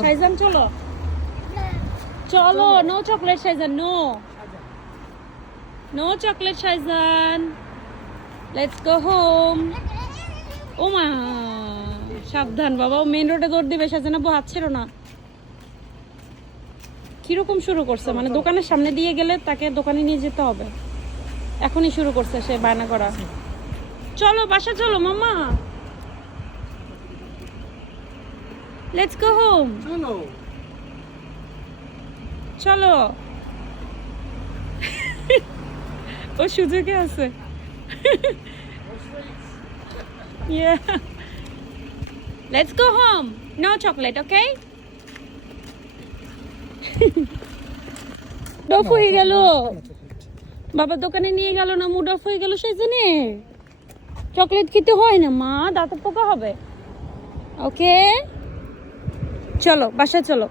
শাইজান চলো। চলো no chocolate Shaizan no no chocolate Shaizan let's go home ও মা, সাবধান বাবা মেন রোডে দৌড় দিবে শাইজান আব্বু হাত না। কীরকম শুরু করছে? মানে দোকানের সামনে দিয়ে গেলে তাকে দোকানে নিয়ে যেতে হবে। এখনই শুরু করছে সে বায়না করা। চলো, বাসা চলো, মামা। লেটস গো হোম চলো চলো ও সুযোগে আছে। Yeah. Let's go home. No chocolate okay? ডফ হয়ে গেল। বাবা দোকানে নিয়ে গেল না মুড অফ হয়ে গেল সেই জন্যে চকলেট খেতে হয় না মা দাঁতে পোকা হবে। ওকে চলো বাসায় চলো।